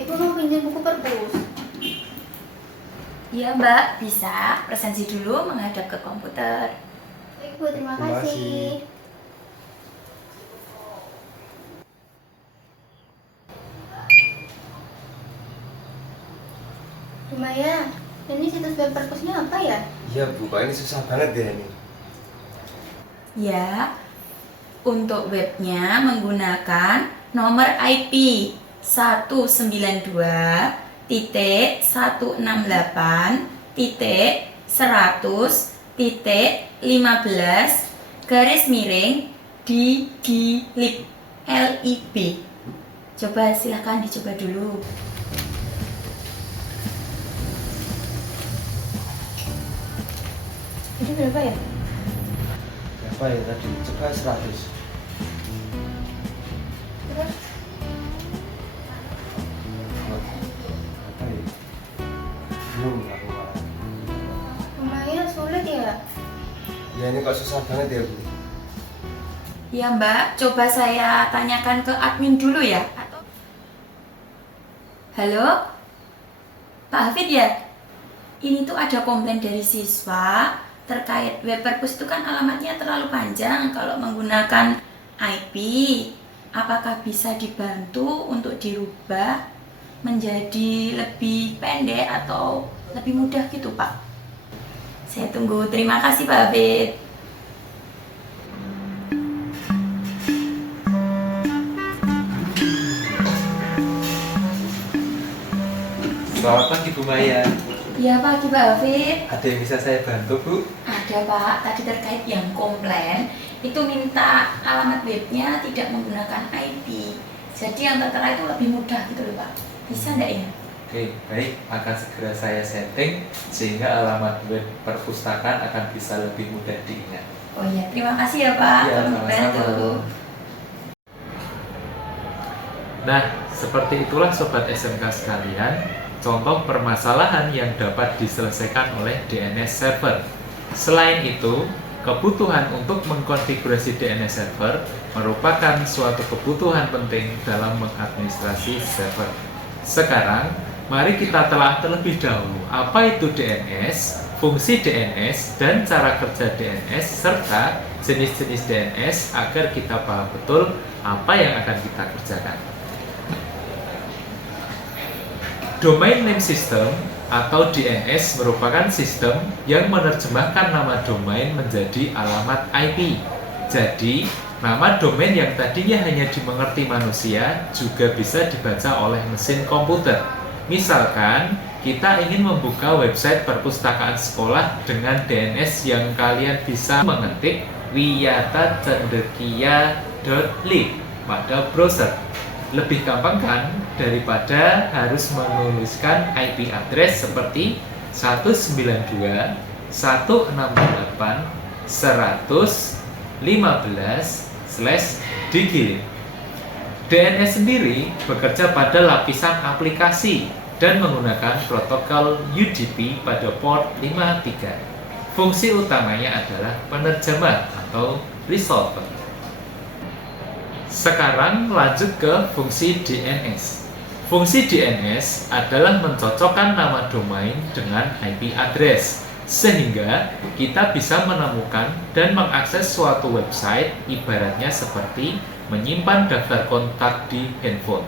Ibu mau pinjam buku perpus? Iya Mbak, bisa presensi dulu menghadap ke komputer. Ibu, terima kasih. Lumayan, ini situs web perpusnya apa ya? Iya Bu, kok ini susah banget ya ini. Ya, untuk webnya menggunakan nomor IP 192.168.100.15 garis miring DGLIB LIB. Coba silahkan dicoba dulu. Ini berapa ya? Berapa ya tadi? Coba 100. Terus? Apa ya? Belum aku malah. Lumayan sulit ya? Ya ini kok susah banget ya Bu. Ya Mbak, coba saya tanyakan ke admin dulu ya. Halo? Pak Hafid ya? Ini tuh ada komplain dari siswa terkait web perpus itu kan alamatnya terlalu panjang kalau menggunakan IP. Apakah bisa dibantu untuk dirubah menjadi lebih pendek atau lebih mudah gitu Pak? Saya tunggu. Terima kasih Pak Hafid. Selamat pagi Bu Maya. Iya Pak Hafid. Ada yang bisa saya bantu Bu? Ada Pak, tadi terkait yang komplain itu minta alamat webnya tidak menggunakan IP. Jadi yang tertera itu lebih mudah gitu loh Pak. Bisa enggak ya? Oke, baik. Akan segera saya setting sehingga alamat web perpustakaan akan bisa lebih mudah diingat. Oh iya, terima kasih ya Pak. Iya, Tolong sama-sama. dibantu. Nah, seperti itulah Sobat SMK sekalian, contoh permasalahan yang dapat diselesaikan oleh DNS server. Selain itu, kebutuhan untuk mengkonfigurasi DNS server merupakan suatu kebutuhan penting dalam mengadministrasi server. Sekarang, mari kita telah terlebih dahulu apa itu DNS, fungsi DNS, dan cara kerja DNS, serta jenis-jenis DNS agar kita paham betul apa yang akan kita kerjakan. Domain Name System atau DNS merupakan sistem yang menerjemahkan nama domain menjadi alamat IP. Jadi, nama domain yang tadinya hanya dimengerti manusia juga bisa dibaca oleh mesin komputer. Misalkan, kita ingin membuka website perpustakaan sekolah dengan DNS yang kalian bisa mengetik wiyatacendekia.lib pada browser. Lebih gampang kan daripada harus menuliskan IP address seperti 192.168.100.15/digilib. DNS sendiri bekerja pada lapisan aplikasi dan menggunakan protokol UDP pada port 53. Fungsi utamanya adalah penerjemah atau resolver. Sekarang lanjut ke fungsi DNS. Fungsi DNS adalah mencocokkan nama domain dengan IP address, sehingga kita bisa menemukan dan mengakses suatu website ibaratnya seperti menyimpan daftar kontak di handphone.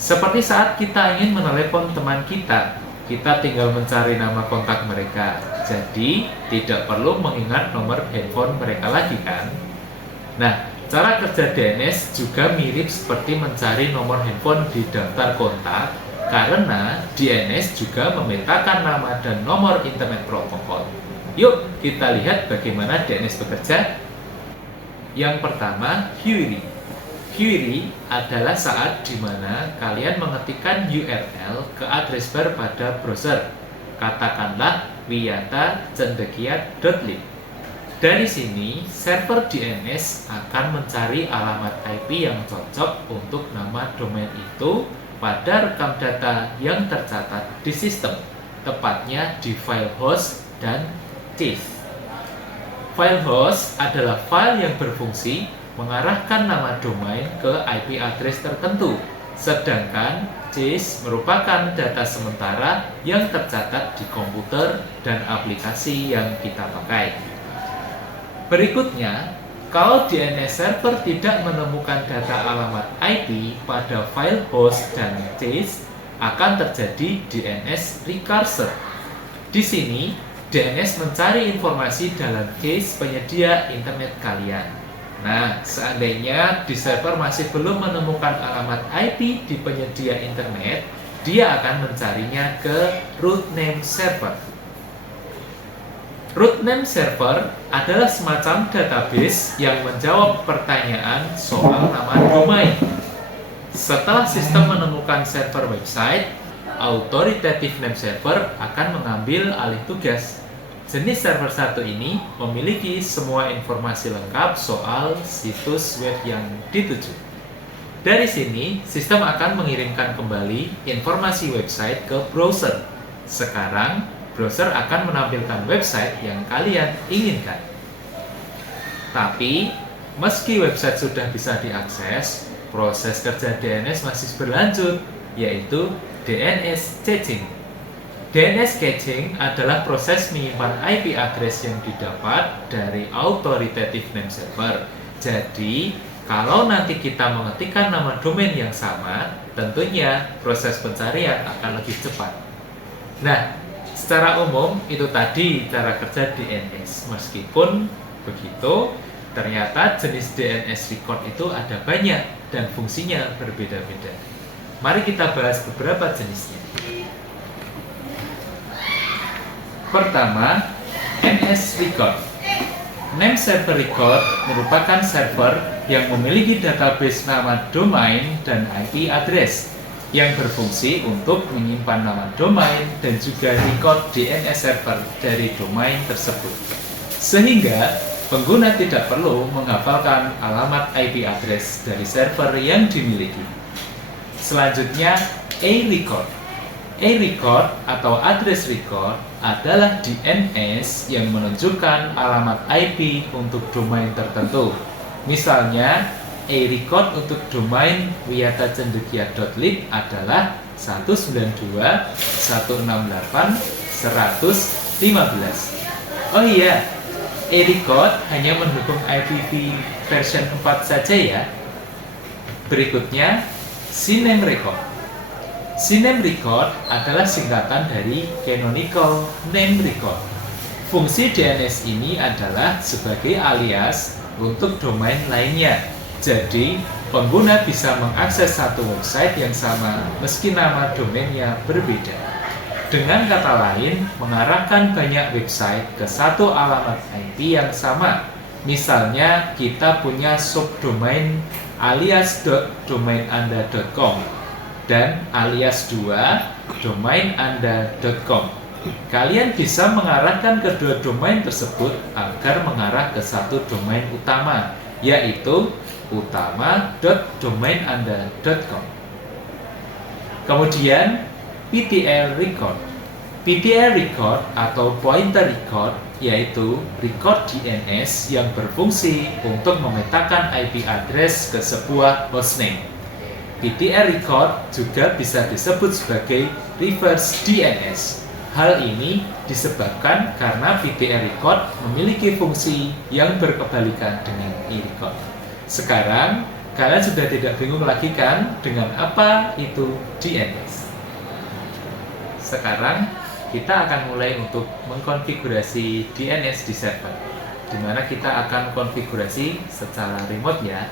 Seperti saat kita ingin menelepon teman kita tinggal mencari nama kontak mereka, jadi tidak perlu mengingat nomor handphone mereka lagi kan? Nah, cara kerja DNS juga mirip seperti mencari nomor handphone di daftar kontak karena DNS juga memetakan nama dan nomor internet protokol. Yuk kita lihat bagaimana DNS bekerja. Yang pertama, query. Query adalah saat di mana kalian mengetikkan URL ke address bar pada browser. Katakanlah wiyatacendekia.lib. Dari sini, server DNS akan mencari alamat IP yang cocok untuk nama domain itu pada rekam data yang tercatat di sistem, tepatnya di file host dan disk. File host adalah file yang berfungsi mengarahkan nama domain ke IP address tertentu, sedangkan CIS merupakan data sementara yang tercatat di komputer dan aplikasi yang kita pakai. Berikutnya, kalau DNS server tidak menemukan data alamat IP pada file host dan CIS, akan terjadi DNS recursion. Di sini, DNS mencari informasi dalam case penyedia internet kalian. Nah, seandainya di server masih belum menemukan alamat IP di penyedia internet, dia akan mencarinya ke root name server. Root name server adalah semacam database yang menjawab pertanyaan soal nama domain. Setelah sistem menemukan server website, authoritative name server akan mengambil alih tugas. Jenis server satu ini memiliki semua informasi lengkap soal situs web yang dituju. Dari sini, sistem akan mengirimkan kembali informasi website ke browser. Sekarang, browser akan menampilkan website yang kalian inginkan. Tapi, meski website sudah bisa diakses, proses kerja DNS masih berlanjut, yaitu DNS caching. DNS caching adalah proses menyimpan IP address yang didapat dari authoritative name server. Jadi, kalau nanti kita mengetikkan nama domain yang sama, tentunya proses pencarian akan lebih cepat. Nah, secara umum itu tadi cara kerja DNS. Meskipun begitu, ternyata jenis DNS record itu ada banyak dan fungsinya berbeda-beda. Mari kita bahas beberapa jenisnya. Pertama, NS record. Name server record merupakan server yang memiliki database nama domain dan IP address yang berfungsi untuk menyimpan nama domain dan juga record DNS server dari domain tersebut. Sehingga pengguna tidak perlu menghafalkan alamat IP address dari server yang dimiliki. Selanjutnya, A-record. A-record atau address record adalah DNS yang menunjukkan alamat IP untuk domain tertentu. Misalnya, A-record untuk domain wiyatacendekia.lib adalah 192.168.115. Oh iya, A-record hanya mendukung IPv version 4 saja ya. Berikutnya, CNAME record. CNAME record adalah singkatan dari Canonical Name Record. Fungsi DNS ini adalah sebagai alias untuk domain lainnya. Jadi, pengguna bisa mengakses satu website yang sama meski nama domainnya berbeda. Dengan kata lain, mengarahkan banyak website ke satu alamat IP yang sama. Misalnya, kita punya subdomain alias.domainanda.com dan alias 2 domainanda.com. Kalian bisa mengarahkan kedua domain tersebut agar mengarah ke satu domain utama, yaitu utama.domainanda.com. Kemudian PTL record. PTL record atau pointer record yaitu record DNS yang berfungsi untuk memetakan IP address ke sebuah hostname. PTL record juga bisa disebut sebagai reverse DNS. Hal ini disebabkan karena PTL record memiliki fungsi yang berkebalikan dengan e-record. Sekarang, kalian sudah tidak bingung lagi kan dengan apa itu DNS? Sekarang, kita akan mulai untuk mengkonfigurasi DNS di server, di mana kita akan konfigurasi secara remote ya.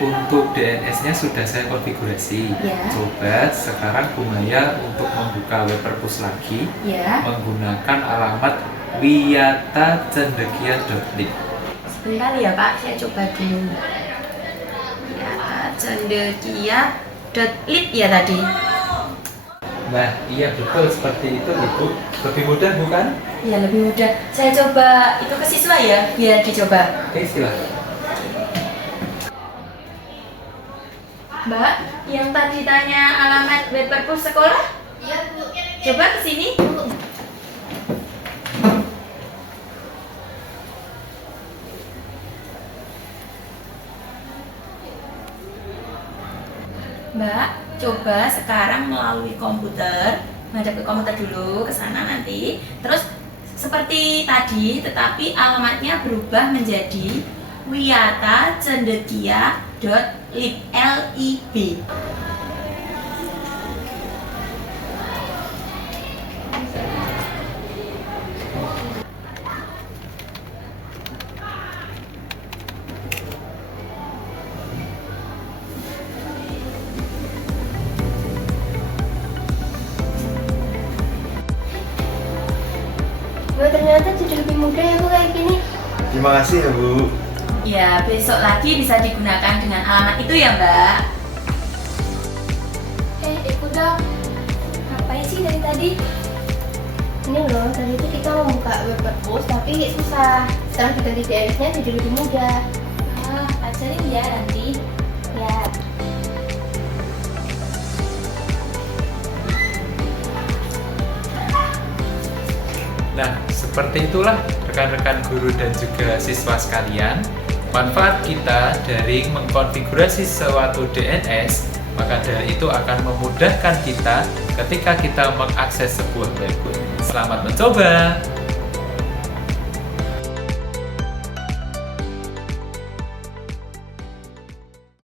untuk DNS-nya sudah saya konfigurasi. Ya. Coba sekarang Bu Maya untuk membuka web perpus lagi Ya. menggunakan alamat wiyatacendekia.lib. Sebentar ya Pak, saya coba dulu. Ya, cendekia.lib ya tadi. Nah, iya betul seperti itu Ibu. Lebih mudah bukan? Ya lebih mudah. Saya coba itu ke siswa ya, biar dicoba. Oke, silakan. Mbak, yang tadi tanya alamat web perpus sekolah, Iya, Bu. coba ke sini. Mbak, coba sekarang melalui komputer, menghadap ke komputer dulu, ke sana nanti. Terus seperti tadi, tetapi alamatnya berubah menjadi wiyatacendekia.lib. Bu, ternyata jadi lebih mudah ya Bu kayak gini. Terima kasih ya Bu. Ya, besok lagi bisa digunakan dengan alamat itu ya, Mbak. Udah. Ngapain sih dari tadi? Ini loh, tadi itu kita mau buka web perpus tapi susah. Sekarang diganti DNS-nya jadi lebih mudah. Ajarin ya nanti. Ya. Nah, seperti itulah rekan-rekan guru dan juga siswa sekalian. Manfaat kita dari mengkonfigurasi suatu DNS, maka dari itu akan memudahkan kita ketika kita mengakses sebuah web. Selamat mencoba!